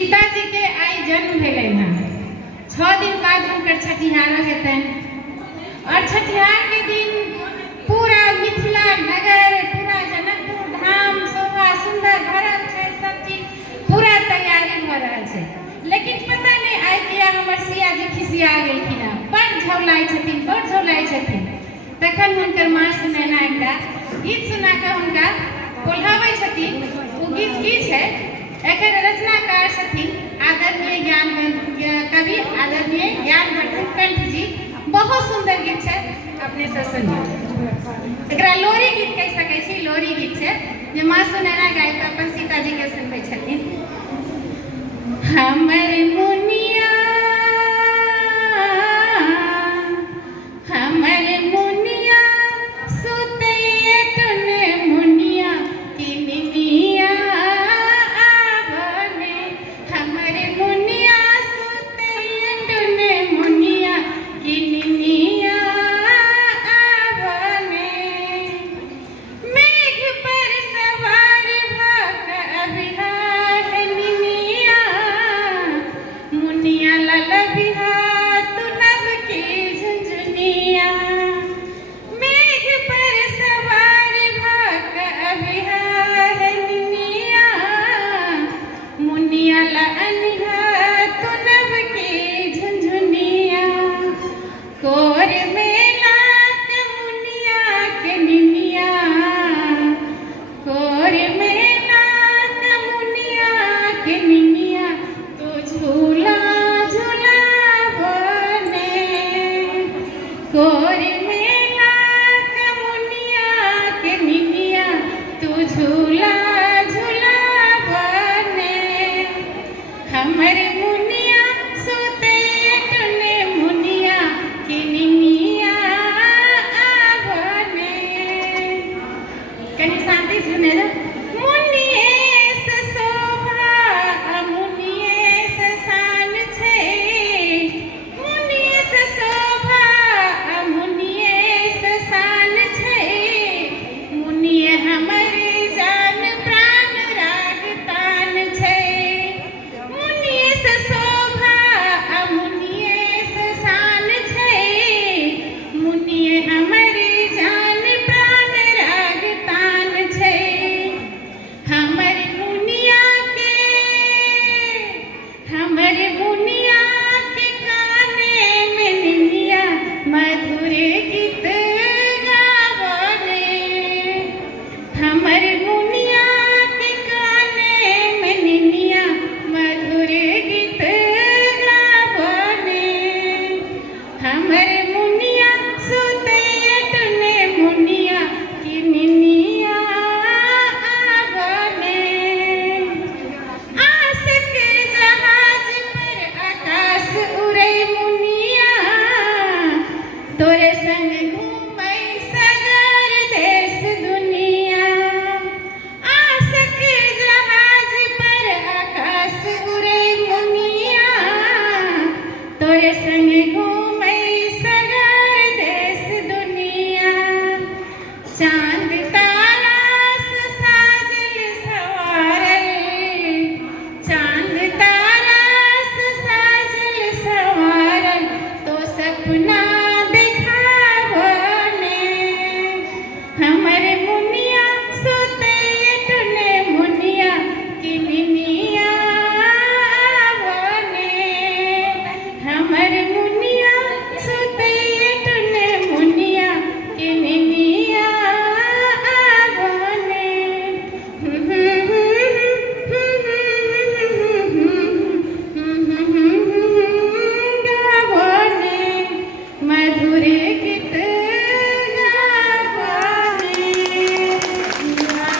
सीता जी के आई जन्म भेले हैं 6 दिन बाद हुनकर छठिहार हेतन और छठिहार के दिन पूरा मिथिला नगर पूरा जनकपुर धाम शोभा सुंदर भरल है, सब चीज पूरा तैयारी हो रहा है। लेकिन पता नहीं आई किया हमर सिया जी खिसिया गेलखिन बड़ झौलाइ छथिन तखन हुनकर माँ सुनैना एकटा गीत सुना के हुनका बोलाबै छथिन। ओ गीत की छै? एकर रचनाकार छथिन आदरणीय कवि आदरणीय ज्ञानवर्धन कंठ जी। बहुत सुंदर गीत है, अपने सब सुनिए। एकरा लोरी गीत कह सकै छी, लोरी गीत है जे माँ सुनैना गाय के अपन सीता जी के सुनबै छथिन। हमर मुनिया हमर मुनिया सुतैये टुने मुनिया किनिया आबने। हमर मुनिया सुतैये टुने मुनिया किनिया आबने। मेघ पर सवार भऽ अबिहा निनिया मुनिया ललबिहा तू नभ की झुनझुनिया। मेघ पर सवार भऽ अबिहा निनिया मुनिया ललबिहा तू नभ की झुनझुनिया। कोर मेला के मुनिया के निनिया कोर मेला के मुनिया के निनिया तो झूला झूलावने। कोर मेला के मुनिया के निनिया तो झूला झूलावने। हमर